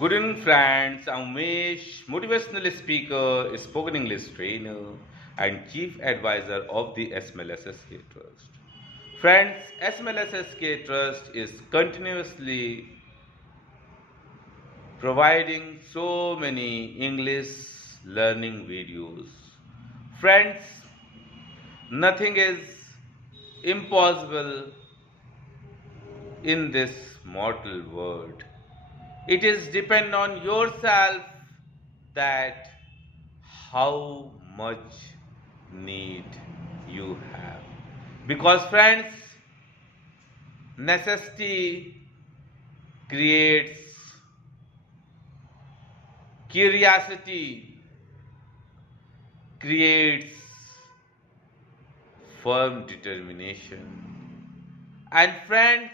Good evening, friends. I'm Umesh, motivational speaker, spoken English trainer, and chief advisor of the SMLSSK Trust. Friends, SMLSSK Trust is continuously providing so many English learning videos. Friends, nothing is impossible in this mortal world. It is depend on yourself that how much need you have. Because friends, necessity creates curiosity, creates firm determination. And friends,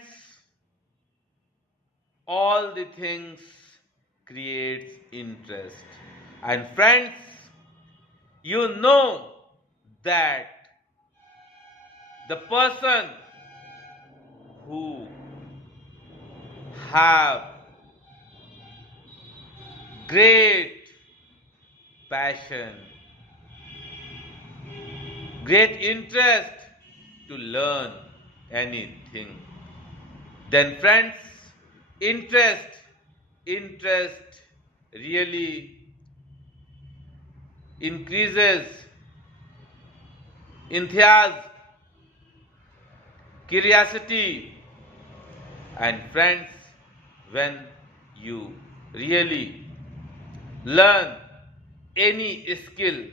all the things creates interest. And friends, you know that the person who have great passion, great interest to learn anything, then friends, interest really increases enthusiasm, curiosity. And friends, when you really learn any skill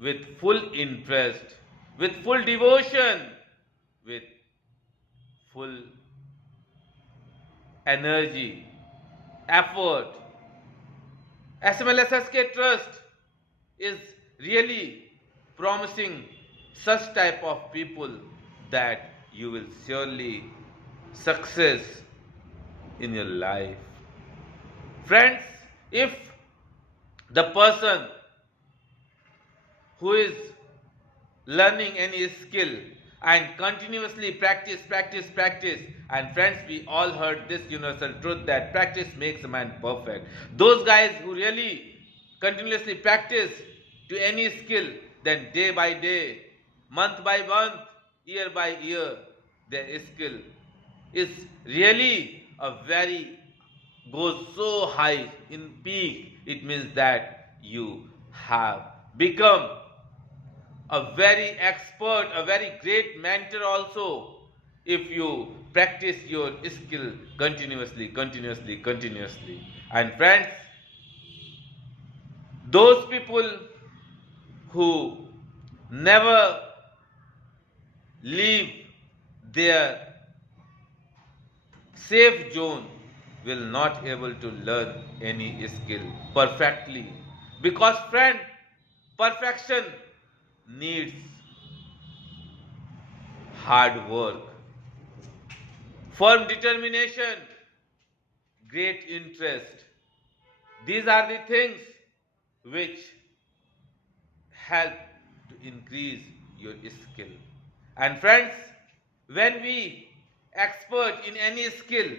with full interest, with full devotion, with full energy, effort, SMLSSK Trust is really promising such type of people that you will surely success in your life. Friends, if the person who is learning any skill and continuously practice, and friends, we all heard this universal truth that practice makes a man perfect. Those guys who really continuously practice to any skill, then day by day, month by month, year by year, their skill is really a very goes so high in peak. It means that you have become a very expert, a very great mentor also, if you practice your skill continuously. And friends, those people who never leave their safe zone will not able to learn any skill perfectly, because friend, perfection needs hard work, firm determination, great interest. These are the things which help to increase your skill. And friends, when we expert in any skill,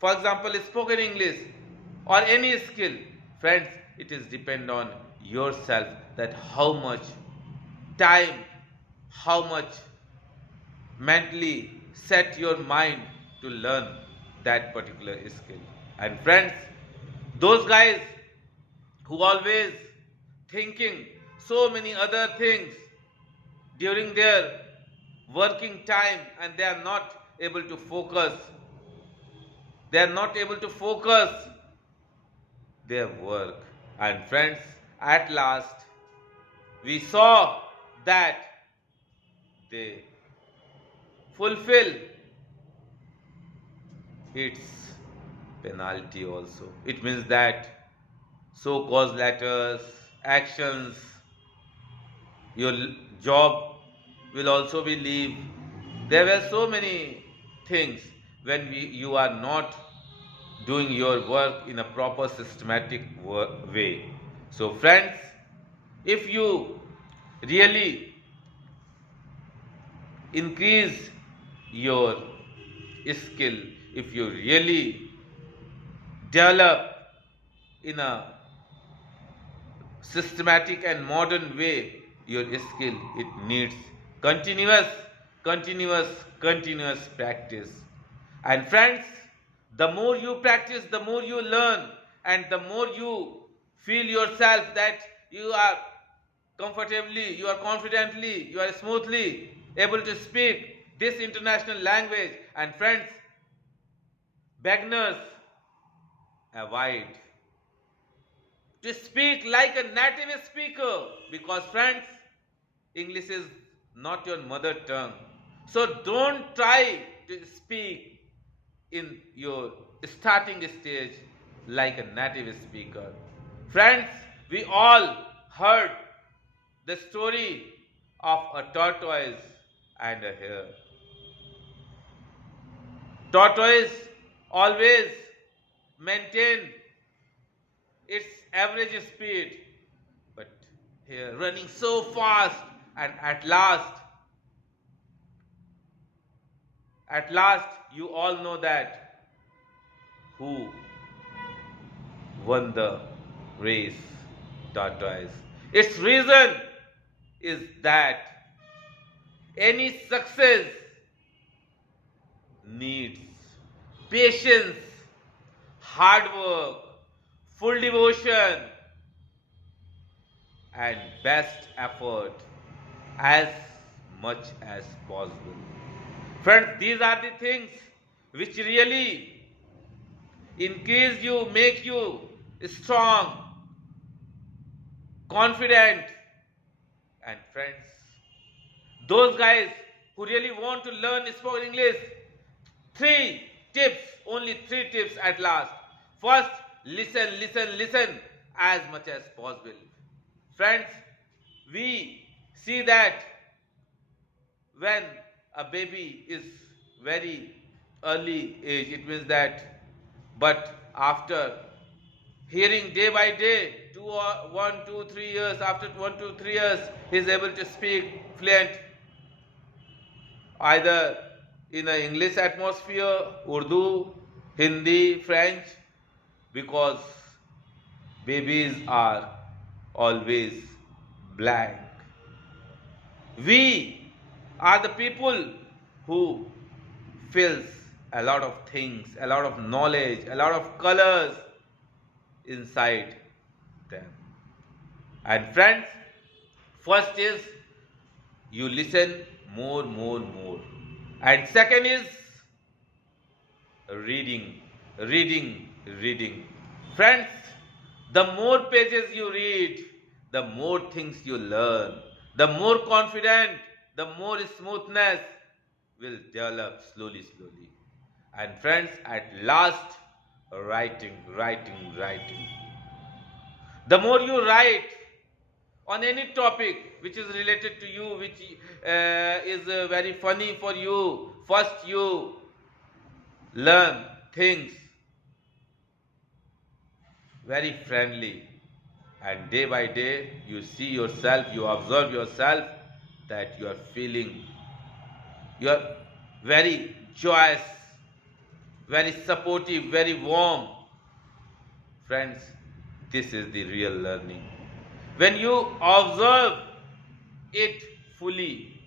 for example spoken English or any skill, friends, it is depend on yourself that how much time, how much mentally set your mind to learn that particular skill. And friends, those guys who always thinking so many other things during their working time, and they are not able to focus, they are not able to focus their work. And friends, at last we saw that they fulfill its penalty also. It means that so cause letters, actions, your job will also be leave. There were so many things when you are not doing your work in a proper systematic way. So friends, if you really increase your skill, if you really develop in a systematic and modern way your skill, it needs continuous, continuous practice. And friends, the more you practice, the more you learn, and the more you feel yourself that you are comfortably, you are confidently, you are smoothly able to speak this international language. And friends, beginners avoid to speak like a native speaker, because friends, English is not your mother tongue. So don't try to speak in your starting stage like a native speaker. Friends, we all heard the story of a tortoise and a hare. Tortoise always maintain its average speed, but hare running so fast, and at last you all know that who won the race. Tortoise. Its reason is that any success needs patience, hard work, full devotion, and best effort as much as possible. Friends, these are the things which really increase you, make you strong, confident. And friends, those guys who really want to learn spoken English, three tips, only three tips at last. First, listen as much as possible. Friends, we see that when a baby is very early age, it means that, but after hearing day by day, 1, 2, 3 years, after 1, 2, 3 years, he is able to speak fluent, either in an English atmosphere, Urdu, Hindi, French, because babies are always blank. We are the people who fills a lot of things, a lot of knowledge, a lot of colors inside them. And friends, first is you listen more. And second is reading. Friends, the more pages you read, the more things you learn, the more confident, the more smoothness will develop slowly. And friends, at last, writing. The more you write on any topic which is related to you, which is very funny for you, first you learn things very friendly, and day by day you see yourself, you observe yourself that you are feeling, you are very joyous, very supportive, very warm. Friends, this is the real learning. When you observe it fully,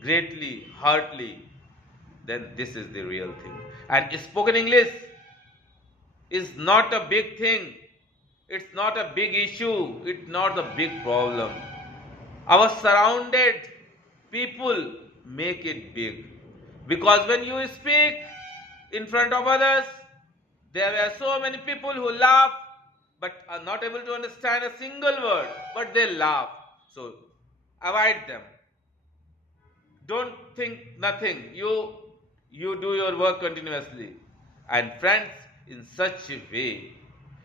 greatly, heartily, then this is the real thing. And spoken English is not a big thing. It's not a big issue. It's not a big problem. Our surrounded people make it big. Because when you speak in front of others, there were so many people who laugh but are not able to understand a single word, but they laugh. So avoid them. Don't think nothing. You do your work continuously. And friends, in such a way,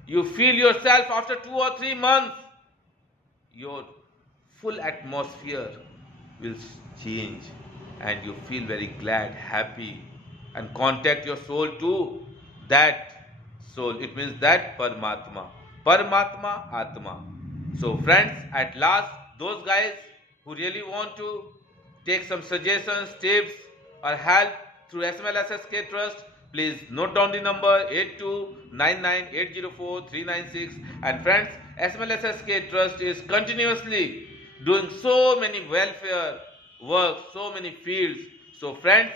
you feel yourself after 2 or 3 months, your full atmosphere will change, and you feel very glad, happy, and contact your soul to that soul. It means that Paramatma, Atma. So friends, at last, those guys who really want to take some suggestions, tips, or help through SMLSSK Trust, Please note down the number 8299804396. And friends, SMLSSK Trust is continuously doing so many welfare work, so many fields. So friends,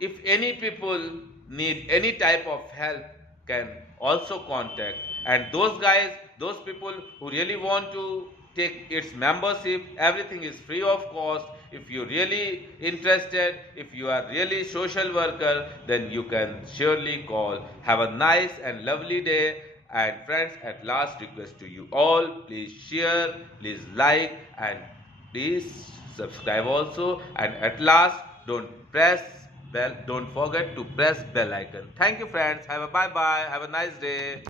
if any people need any type of help, can also contact. And those guys, those people who really want to take its membership, everything is free of cost. If you're really interested, if you are really social worker, then you can surely call. Have a nice and lovely day. And friends, at last request to you all, please share, please like, and please subscribe also. And at last, don't forget to press bell icon. Thank you friends. Have a bye bye. Have a nice day.